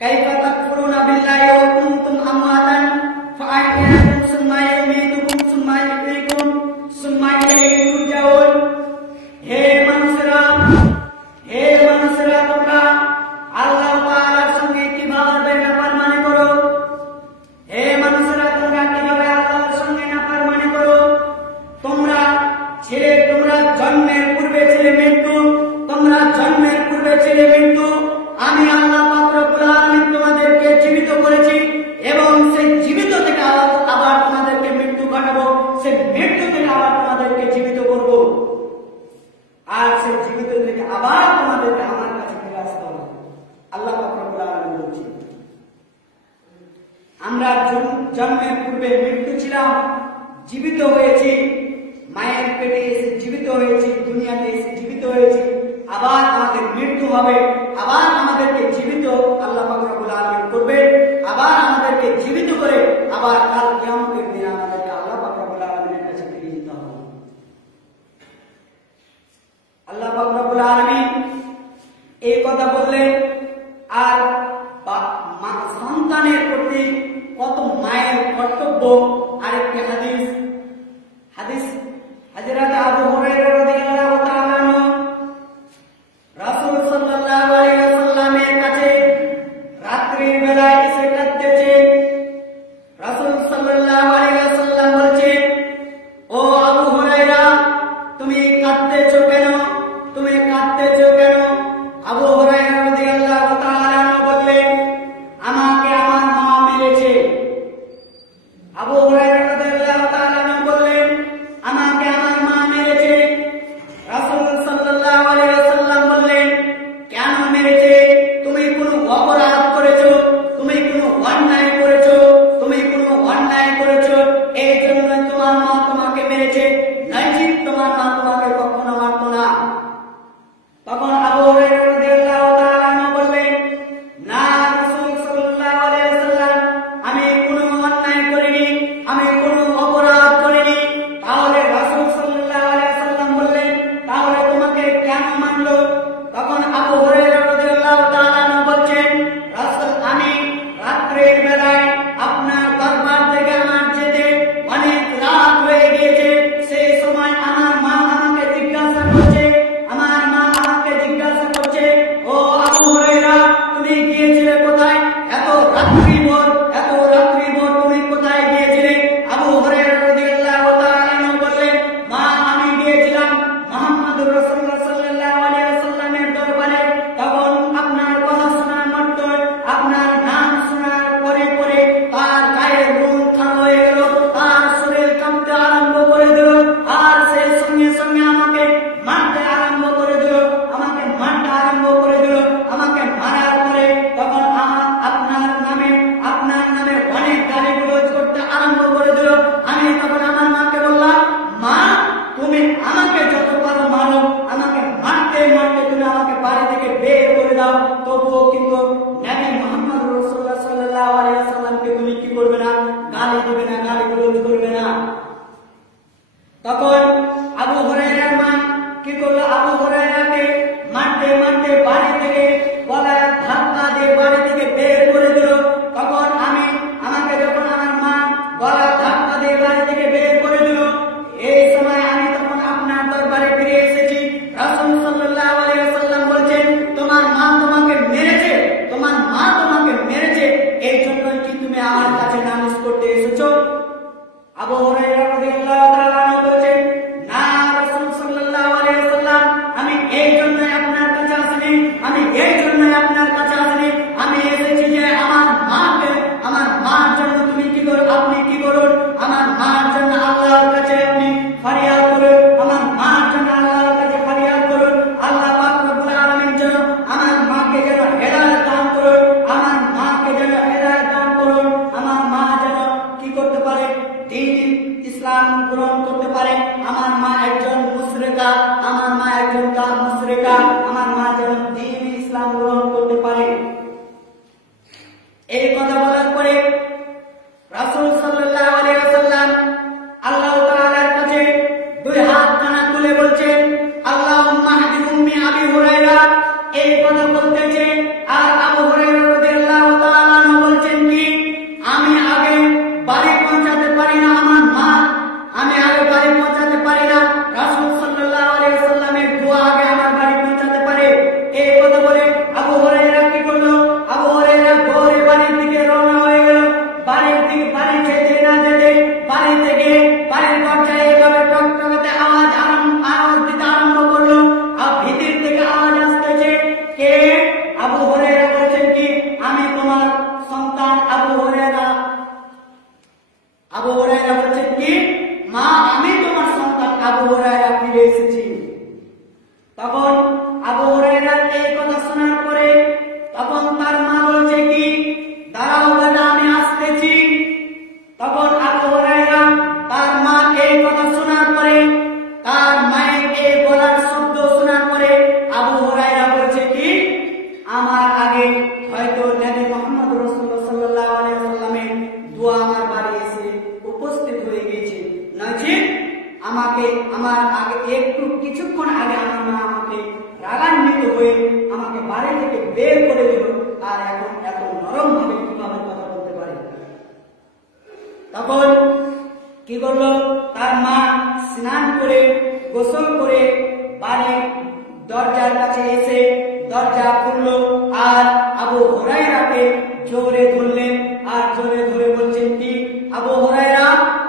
কাইফা তাকফুরুনা বিল্লাহি ওয়া কুনতুম আমওয়াতান ফাআহইয়াকুম সুম্মা ইউমীতুকুম সুম্মা ইহয়িকুম সুম্মা ইলাইহি তুরজাউন। হে মানুষেরা তোমরা আল্লাহ তাআলার সঙ্গে কিভাবে নাফরমানি করো? হে মানুষেরা তোমরা কিভাবে আল্লাহর সঙ্গে নাফরমানি করো? তোমরা জন্মের পূর্বে ছিলে মৃত্যু, আমি আল্লাহ পাক রব্বুল আলামিন তোমাদেরকে জীবিত করেছি এবং সেই জীবিত থেকে আবার তোমাদেরকে মৃত্যু ঘটাবো, সেই মৃত্যু থেকে আবার তোমাদেরকে জীবিত করব, আর সেই জীবিত থেকে আবার তোমাদেরকে আমার কাছে ফিরে আসতে হবে। আল্লাহ পাক রব্বুল আলামিন বলছেন, আমরা জন্মের পূর্বে মৃত্যু ছিলাম, জীবিত হয়েছি, মায়ের পেটে এসে জীবিত হয়েছি, দুনিয়াতে এসে জীবিত হয়েছি, আবার আমাদের মৃত্যু হবে, আবার আমাদেরকে জীবিত আল্লাহ পাক রব্বুল আলামিন করবে, আবার আমাদেরকে জীবিত করে আবার কাল কিয়ামতের দিনে আমাদেরকে আল্লাহ পাক রব্বুল আলামিনের কাছে ফিরে যেতে হবে। আল্লাহ পাক রব্বুল আলামিন এই কথা বললেন, আর সন্তানের প্রতি কত মায়ের কর্তব্য। আরেকটি হাদিস হযরত আবু হুরায়রা রাদিয়াল্লাহু তাআলা আনহু রাসূল সাল্লাল্লাহু আলাইহি ওয়াসাল্লামের কাছে রাত্রির বেলায় এসে কাঁদতেছেন। রাসূল সাল্লাল্লাহু আলাইহি ওয়াসাল্লাম বলছেন, ও আবু হুরায়রা, তুমি কাঁদতেছো কেন? আবু হুরায়রা রাদিয়াল্লাহু তাআলা আনহু বললেন, আমাকে আমার মা মেরেছে। আবু হুরায়রা রাদিয়াল্লাহু তাআলা আনহু বললেন, আমাকে আমার মা মেরেছে। রাসূল সাল্লাল্লাহু আলাইহি ওয়াসাল্লাম বললেন, কেন মেরেছে? তুমি কোনো অপরাধ করেছো? তুমি কোনো অন্যায় করেছো? এই জন্য তোমার মা তোমাকে মেরেছে, নয়তো তোমার মা তোমাকে কখনো মারতো না। তখন আবু হুরায়রা রাদিয়াল্লাহু তাআলা আনহু বললেন, না রাসূল সাল্লাল্লাহু আলাইহি ওয়াসাল্লাম, আমি কোনো অন্যায় করিনি, আমি কোনো অপরাধ করিনি। তাহলে রাসূল সাল্লাল্লাহু আলাইহি ওয়াসাল্লাম বললেন, তাহলে তোমাকে কেন মারলো? তখন আবু হুরায়রা রাদিয়াল্লাহু তাআলা আনহু বলছেন, রাসূল, আমি রাত্রির বেলায় আপনার দরবার থেকে আমার যেতে অনেক রাত হয়ে গিয়েছে। সেই সময় আমার মা আমাকে জিজ্ঞাসা করছে, ও আবু হুরায়রা, তুমি গিয়েছিলে কোথায়? এত রাত্রি ভোর তুমি কোথায় গিয়েছিলে? আবু হুরায়রা রাদিয়াল্লাহু তাআলা আনহু বললেন, মা, আমি গিয়েছিলাম মুহাম্মদুর রাসূলুল্লাহ সাল্লাল্লাহু আলাইহি ওয়াসাল্লামের দরবারে। তখন আপনার কথা শোনা মাত্র, আপনার নাম শোনার পরে তার গায়ের রূপ খাড়া হয়ে গেল, তার শরীর কাঁপতে আরম্ভ করে দিল, আর সেই সঙ্গে সঙ্গে আমাকে মারতে আরম্ভ করে দিল। আমাকে মারার পরে তখন আপনার নামে অনেক গালিগুলো করতে আরম্ভ করে দিল। আমি তখন আমার মাকে বললাম, মা, তুমি আমাকে যত পারো মারো, আমাকে মারতে তুমি আমাকে বাড়ি থেকে বের করে দাও, তবুও কিন্তু নবী মুহাম্মদ রাসূলুল্লাহ সাল্লাল্লাহু আলাইহি ওয়াসাল্লামকে তুমি কি করবে না? গালি দিবে না, গালিগুলো করবে না। তখন আবু হুরায়রার মা কি করলো? আবু হুরায়রাকে মারতে বাড়ি থেকে গলায় ধাক্কা দিয়ে বাড়ি থেকে বের করে দিল। তখন আমাকে যখন আমার মা গলা ধাক্কা দিয়ে বাড়ি থেকে বের করে দিল, এই সময় আমি তখন আপনার দরবারে ফিরে এসেছি। রাসূল সাল্লাল্লাহু আলাইহি ওয়াসাল্লাম বলছেন, তোমার মা তোমাকে মেরেছে, এই জন্য কি তুমি আমার কাছে নালিশ করতে এসেছো? আবু হুরায়রা রাদিয়াল্লাহু তাআলা আনহু বলছেন, না রাসূল সাল্লাল্লাহু আলাইহি ওয়াসাল্লাম, আমি এই জন্যই আপনার কাছে আসিনি, আমি এসেছি যে আমার মার জন্য আপনি কি করুন, আমার মার জন্য আল্লাহর কাছে আপনি ফরিয়াদ করুন, আমার মার জন্য আল্লাহর কাছে ফরিয়াদ করুন। আল্লাহ পাক রব্বুল আলামিন যেন আমার মাকে যেন হেদায়েত দান করুন, আমার মা যেন কি করতে পারে? দ্বীন ইসলাম গ্রহণ করতে পারে। আমার মা একজন মুশরিকা, আমার মা যেন দ্বীন ইসলাম গ্রহণ করতে পারে। এই কথা বলার পরে রাসূল সাল্লাল্লাহু আলাইহি ওয়াসাল্লাম আল্লাহ তাআলার কাছে দুই হাত কানা তুলে বলছেন, আল্লাহুম্মা হাদি উম্মি আবি হুরায়রা। এই কথা বলতেছে, আর আবু হুরায়রা রাদিয়াল্লাহু আমার আগে একটু কিছুক্ষণ আগে আমার মা আমাকে রাগান্বিত হয়ে আমাকে বাড়ি থেকে বের করে দিল, আর এখন এত নরম ভাবে কিভাবে কথা বলতে পারে? তখন কি করলো, তার মা স্নান করে গোসল করে বাড়ির দরজার কাছে এসে দরজা খুললো, আর আবু হুরায়রাকে জোরে ধরলেন, আর জোরে ধরে বলছেন কি, আবু হুরায়রা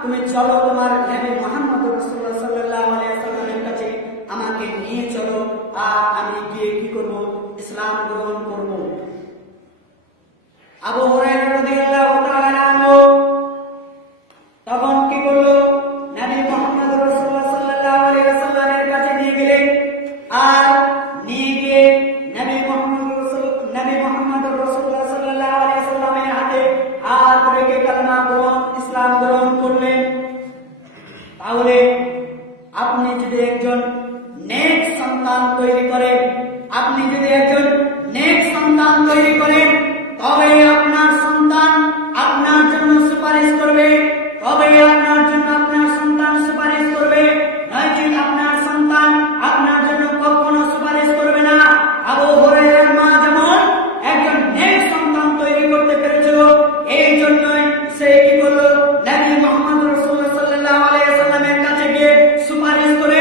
তুমি চলো, তোমার নবী মুহাম্মদ রাসূলুল্লাহ সাল্লাল্লাহু আলাইহি ওয়াসাল্লামের কাছে আমাকে নিয়ে চলো, আর আমি গিয়ে কি করব, ইসলাম গ্রহণ করব। আবু হুরায়রা রাদিয়াল্লাহু তাআলা আনহু তখন কি করলো, নবী মুহাম্মদ রাসূলুল্লাহ সাল্লাল্লাহু আলাইহি ওয়াসাল্লামের কাছে নিয়ে গেলেন, আর নিয়ে গিয়ে নবী মুহাম্মদ রাসূলুল্লাহ সাল্লাল্লাহু আলাইহি ওয়াসাল্লামের হাতে হাত রেখে কালেমা গ্রহণ, ইসলাম গ্রহণ করলেন। তাহলে আপনি যদি একজন নেক সন্তান তৈরি করেন, আপনি যদি একজন নেক সন্তান তৈরি করেন, তবে আপনার সন্তান আপনার জন্য সুপারিশ করবে, তবে আপনার জন্য আপনার সন্তান সুপারিশ করবে, নয়তো আপনার সন্তান আপনার জন্য কখনো সুপারিশ করবে না। আবু হুরায়রার মা যেমন একজন নেক সন্তান তৈরি করতে পেরেছিল, এই জন্যই সে কি করলো, নবী মুহাম্মদ রাসূলুল্লাহ সাল্লাল্লাহু আলাইহি ওয়াসাল্লামের কাছে গিয়ে সুপারিশ করে,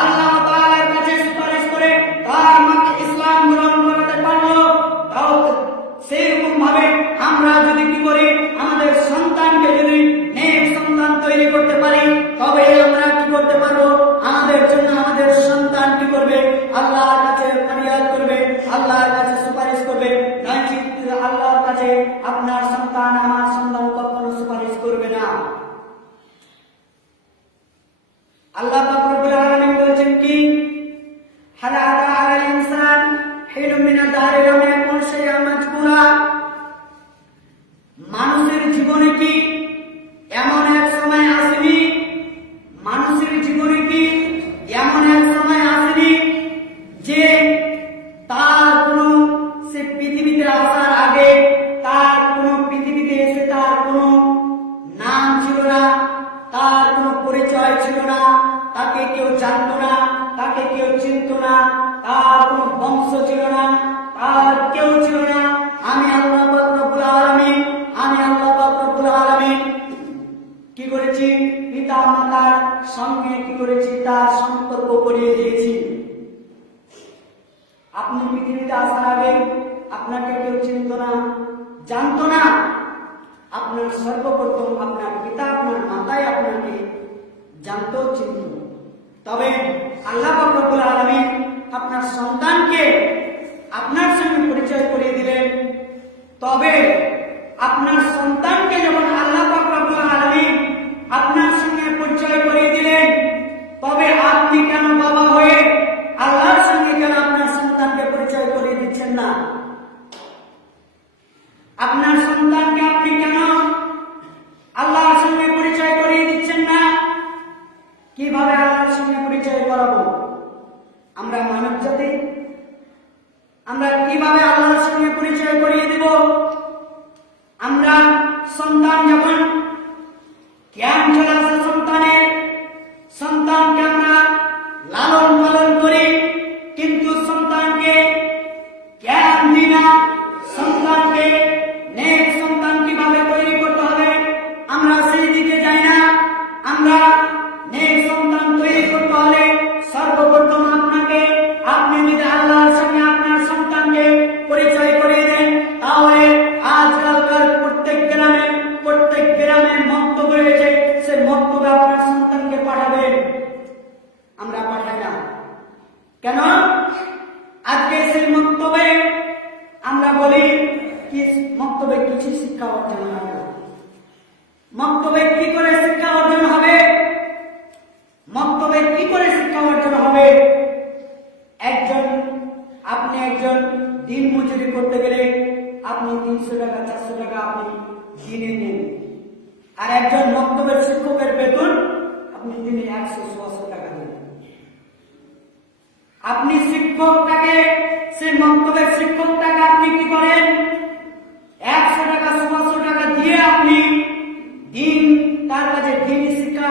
আল্লাহ তাআলার কাছে সুপারিশ করে তার মাকে ইসলাম গ্রহণ করাতে পারলো। তাও সেরকম ভাবে আমরা যদি কি করি, আমাদের সন্তানকে যদি নেক সন্তান তৈরি করতে পারি, তবে আমরা কি করতে পারবো, আমাদের জন্য আমাদের সন্তান কি করবে, আল্লাহর কাছে ফরিয়াদ করবে, আল্লাহর কাছে সুপারিশ করবে, নয়তো আল্লাহর কাছে আপনার সন্তান আমার সন্তান কখনো সুপারিশ করবে না। আল্লাহ পাক রব্বুল আলামিন বলেছেন কি, হাল আতা আলাল ইনসান হিনুম মিনাদ দাহরি লাম ইয়াকুন শাইআন মাযকুরা, মানুষের জীবনে কি এমন এক সময় আসেনি, মানুষের জীবনে কি এমন এক সময় আসেনি যে তার কোনো, সে পৃথিবীতে আসার আগে তার কোনো, পৃথিবীতে এসে তার কোনো নাম ছিল না, তার কোনো পরিচয় ছিল না, তাকে কেউ জানতো না, তাকে কেউ চিনত না, তার কোনো বংশ ছিল না, তার কেউ ছিল না। আমি আল্লাহ পাক রব্বুল আলামিন, আমি আল্লাহ পাক রব্বুল আলামিন কি করেছি, পিতা মাতার সঙ্গে কি করেছি, তার সম্পর্ক করিয়ে দিয়েছি। আপনি পৃথিবীতে আসার আগে আপনাকে কেউ চিনত না, জানতো না, আপনার সর্বপ্রথম আপনার পিতা, আপনার মাতাই আপনাকে জানতো, চিনত। তবে আল্লাহ পাক রব্বুল আলামিন আপনার সন্তানকে আপনার সঙ্গে পরিচয় করিয়ে দিলেন। তবে আপনার সন্তানকে যখন আল্লাহ পাক রব্বুল আলামিন আপনার সঙ্গে পরিচয় করিয়ে দিলেন, তবে আপনি কেন বাবা হয়ে আল্লাহর সঙ্গে কেন আপনার সন্তানকে পরিচয় করিয়ে দিচ্ছেন না? আপনার সন্তানকে আপনি কেন আল্লাহর সঙ্গে পরিচয় করিয়ে দিচ্ছেন না? কিভাবে আল্লাহর সঙ্গে পরিচয় করাবো? আমরা মানব জাতি, আমরা কিভাবে আল্লাহর সঙ্গে পরিচয় করিয়ে দেব? আমরা সন্তান যখন জ্ঞান চলে আসে, সন্তানকে আমরা লালন পালন করি, কিন্তু সন্তানকে জ্ঞান দিই না, সন্তানকে নেক সন্তান কিভাবে তৈরি করতে হবে আমরা সেই দিকে যাই না। আমরা নেক সন্তান তৈরি করতে হলে সর্বপ্রথম আপনি যদি আল্লাহর সঙ্গে আপনার সন্তানকে পরিচয় করিয়ে দেন, তাহলে আজকালকার প্রত্যেক গ্রামে মক্তব রয়েছে, সে মক্তবে আপনার সন্তানকে পাঠাবেন। আমরা পাঠাই না কেন? আজকে সেই মক্তবে আমরা বলি কি, মক্তবে কিছু শিক্ষা অর্জন হবে না। মক্তবে কি করে শিক্ষা অর্জন হবে? মক্তবে কি করে শিক্ষা অর্জন হবে? আপনি একজন দিন মজুরি করতে গেলে আপনি 300 টাকা 400 টাকা আপনি দিনে নেন, আর একজন মক্তবের শিক্ষকের বেতন আপনি দিনে 100-100 টাকা দেন। আপনি শিক্ষকটাকে, সেই মক্তবের শিক্ষকটাকে আপনি কি করেন? 100 টাকা 100 টাকা দিয়ে আপনি দিন তার কাছে দিনই শিক্ষা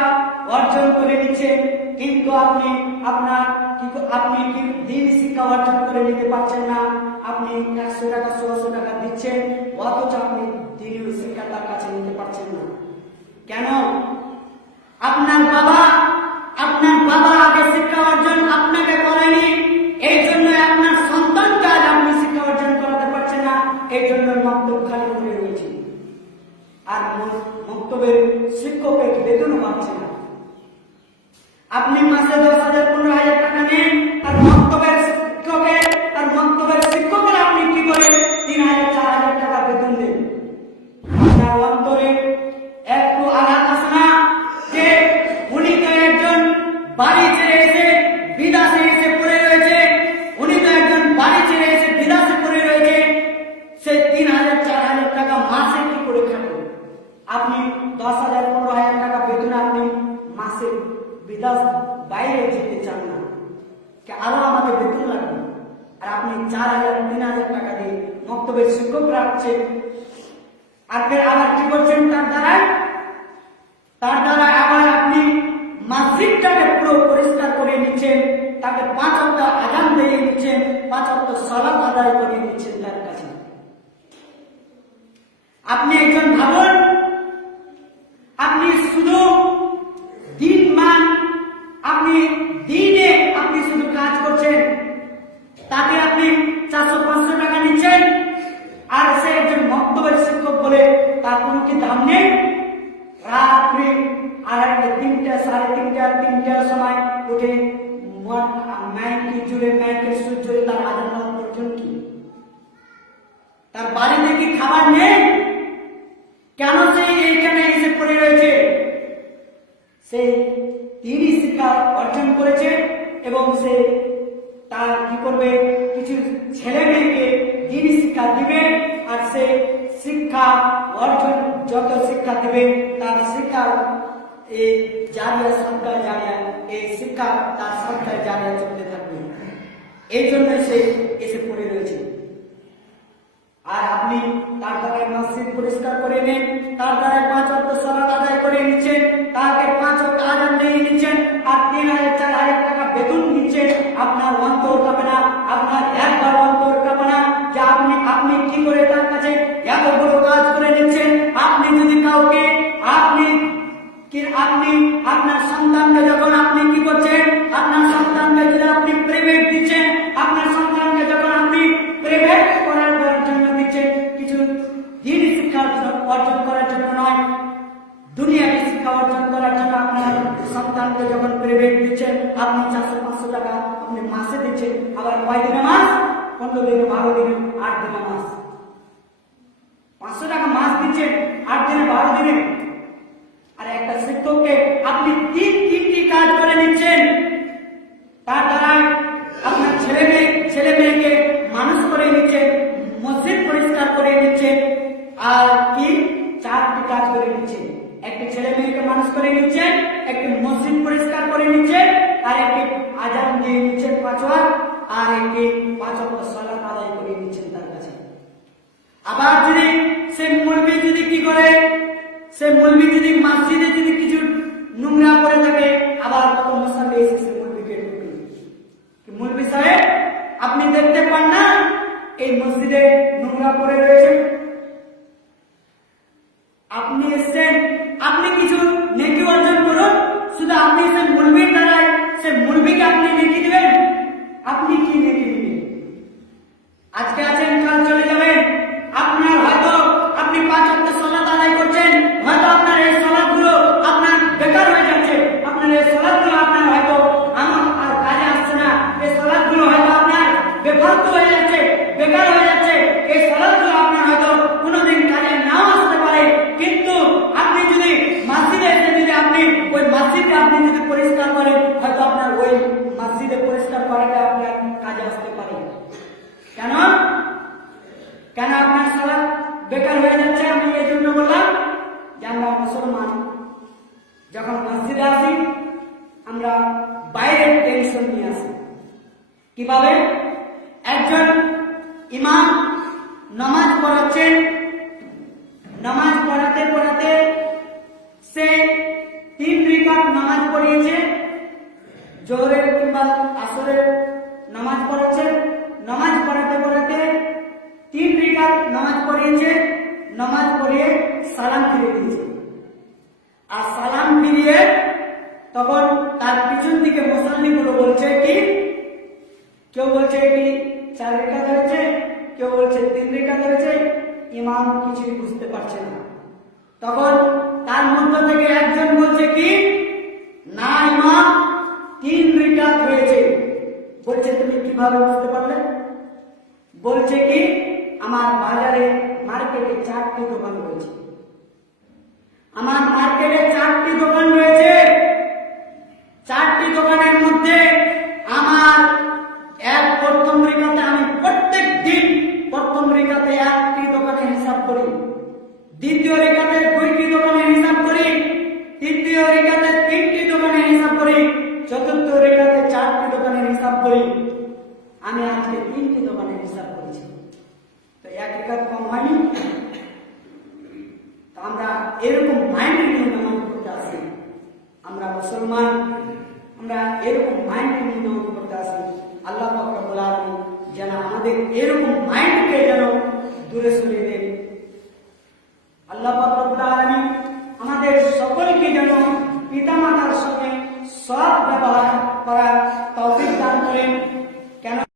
অর্জন করে নিচ্ছেন, কিন্তু কিন্তু আপনি আপনি কি দিন শিক্ষা অর্জন করে নিতে পারছেন না। আপনি 100 টাকা 100 টাকা দিচ্ছেন, অথচ আপনি দিনের শিক্ষা তার কাছে নিতে পারছেন না। কেন? আপনার বাবা আগে শিক্ষা অর্জন আপনাকে করেনি, এই জন্য আপনার সন্তানকে আজ আপনি শিক্ষা অর্জন করাতে পারছেন না। এই জন্য মক্তব খালি পড়ে রয়েছে, আর মক্তবের শিক্ষকের বেতনও পাচ্ছে না। আপনি মাসে 10,000 15,000 টাকা নেন, আর মক্তবের শিক্ষকের আপনি কি করে 3,000 4,000 টাকা বেতন দেন? আপনার অন্তরে একটু আঘাত আসে না যে উনি তো একজন বাড়ি ছেড়ে এসে বিদেশে এসে পড়ে রয়েছে, উনি তো একজন বাড়ি ছেড়ে এসে বিদেশে পড়ে রয়েছে, সে 3,000 4,000 টাকা মাসে কি করে খাবেন? আপনি 10,000 15,000 টাকা বেতন আপনি মাসে বিদেশ বাইরে যেতে চান না, আরো আমাদের বেতন লাগবে, আর আপনি 4,000 3,000 টাকা দিয়ে মক্তবের শিক্ষক রাখছেন। আর ফের আবার কি করছেন? তার দ্বারা আবার আপনি মসজিদটাকে পুরো পরিষ্কার করে নিচ্ছেন, তাকে 5 ওয়াক্ত আযান দিয়ে নিচ্ছেন, 5 ওয়াক্ত সালাত আদায় করে নিচ্ছেন তার কাছে। আপনি একজন ভাবুন, আপনি শুধু দিনে আপনি শুধু কাজ করছেন, তাকে আপনি 400-500 টাকা নিচ্ছেন, আর সে একজন মক্তবের শিক্ষক বলে তার কোনো কি দাম নেই? রাত্রি 2:30 3টা 3:30টার সময় উঠে মাইকের সুর জুড়ে তার আজান দেওয়ার প্রয়োজন কি? তার বাড়িতে কি খাবার নেই? কেন সে এইখানে এসে পড়ে রয়েছে? সে তিনি শিক্ষা অর্জন করেছে এবং সে তার কি করবে? কিছু ছেলে মেয়েকে দিনই শিক্ষা দিবে, আর সে শিক্ষা অর্জন যত শিক্ষা দিবে তার শিক্ষা এই জারিয়া সদকা জারিয়া, এই শিক্ষা তার সদকা জারিয়া চলতে থাকবে। এই জন্য সে এসে পড়ে রয়েছে। আর আপনি তার দ্বারা মসজিদ পরিষ্কার করে নেন, তার দ্বারা 5 ওয়াক্ত সালাত আদায় করে নিচ্ছেন, তাকে 5 ওয়াক্ত আযান দিয়ে নিচ্ছেন, আর 3,000 4,000 টাকা বেতন দিচ্ছেন। আপনার অন্তর কাঁপে না? আপনার একবার অন্তর কাঁপে না যে আপনি কি করে তার কাছে এত বড় কাজ করে নিচ্ছেন? আপনি যদি কাউকে আপনি আপনার সন্তানকে যখন আপনি কি করছেন, আপনার সন্তানকে যদি আপনি প্রাইভেট দিচ্ছেন, আপনার সন্তানকে যখন আপনি প্রাইভেট করার জন্য দিচ্ছেন, কিছু দিন শিক্ষা অর্জন করার জন্য নয়, দুনিয়াকে শিক্ষা অর্জন করার জন্য আপনার সন্তানকে যখন প্রাইভেট দিচ্ছেন, আপনি 400-500 টাকা আপনি মাসে দিচ্ছেন। আবার কয় দিনে মাস? 15 দিনে, 12 দিনে, 8 দিনে মাস। 500 টাকা মাস দিচ্ছেন 8 দিনে 12 দিনে। আর একটা শিক্ষককে আপনি 3টি কাজ করে নিচ্ছেন, তার দ্বারা আপনার ছেলে মেয়েকে মানুষ করে নিচ্ছেন, মসজিদ পরিষ্কার করে নিচ্ছেন, আর কি 4টি কাজ করে নিচ্ছেন। একটি ছেলে মেয়েকে মানুষ করে নিচ্ছেন, একটি মসজিদ পরিষ্কার করে নিচ্ছেন, আর একটি আযান দিয়ে নিচ্ছেন 5 ওয়াক্ত, আর একটি 5 ওয়াক্ত সালাত আদায় করে নিচ্ছেন তার কাছে। আবার যদি সে মুলবি যদি কি করে, সে মুলবি যদি মসজিদে যদি কিছু নোংরা করে থাকে, আবার কত মশালে এসে সে মুলবিকে ঢুকবে কি? মুলবি সাহেব, আপনি দেখতে পান না এই মসজিদে নোংরা করে রয়েছে? আপনি এসেছেন, আপনি কিছু নেকি অর্জন করুন, শুধু আপনি সে মুলবির দ্বারা সে মুলবিকে আপনি নেকি দিবেন? আপনি কি নেকি দিবেন? আজকে আছেন, কাল চলে যাবেন। আপনার হয়তো আপনি 5 ওয়াক্ত সালাত আদায় করছেন, হয়তো আপনার এই সালাতগুলো আপনার বেকার হয়ে যাচ্ছে, আপনার এই সালাতগুলো আপনার হয়তো আমার আর কাজে আসছে না, এই সালাতগুলো হয়তো আপনার বেফালতু হয়ে যাচ্ছে, বেকার হয়ে যাচ্ছে, এই সালাতগুলো আপনার হয়তো কোনোদিন কাজে নাও আসতে পারে। কিন্তু আপনি যদি মসজিদে এসে যদি আপনি ওই মসজিদে আপনি যদি পরিষ্কার করেন, হয়তো আপনার ওই মসজিদে পরিষ্কার করাটা আপনার কাজে আসতে পারে। কেন আপনার সালাত বেকার হয়ে যাচ্ছে? আমি এই জন্য বললাম যে আমরা মুসলমান যখন মসজিদে আসি, আমরা বাইরের টেনশন নিয়ে আসি। কিভাবে? একজন ইমাম নামাজ পড়াচ্ছেন, নামাজ পড়াতে সে 3 রাকাত নামাজ পড়িয়েছে, পড়িয়েছে, নামাজ পড়িয়ে সালাম ফিরিয়ে দিয়েছে। আর সালাম ফিরিয়ে তখন তার পিছন দিকে মুসল্লিগুলো বলছে কি, কেউ বলছে কি 4 রেখাত হয়েছে, কেউ বলছে 3 রেখাত হয়েছে, ইমাম কিছুই বুঝতে পারছে না। তখন তার মধ্য থেকে একজন বলছে কি, না ইমাম 3 রেখাত হয়েছে। বলছে তুমি কিভাবে বুঝতে পারলে? বলছে কি, আমার বাজারে মার্কেটে 4টি দোকান রয়েছে, আমার মার্কেটে 4টি দোকান রয়েছে, 4টি দোকানের মধ্যে আমার প্রথম রেখাতে আমি প্রত্যেক দিন প্রথম রেখাতে 1টি দোকানে হিসাব করি, দ্বিতীয় রেখাতে 2টি দোকানে হিসাব করি, তৃতীয় রেখাতে 3টি দোকানে হিসাব করি, চতুর্থ রেখাতে 4টি দোকানের হিসাব করি। আমি আজকে 3টি দোকানের হিসাব করেছি, তো 1 রেখাত কম হয়নি? আমরা এরকম মাইন্ড নিয়ে নামাজ পড়তে আসি, আমরা মুসলমান, আমরা এরকম মাইন্ড নিয়ে নামাজ পড়তে আসি। আল্লাহ পাক রব্বুল আলামিন যেন আমাদের এরকম মাইন্ডকে যেন দূরে সরিয়ে দেন। আল্লাহ পাক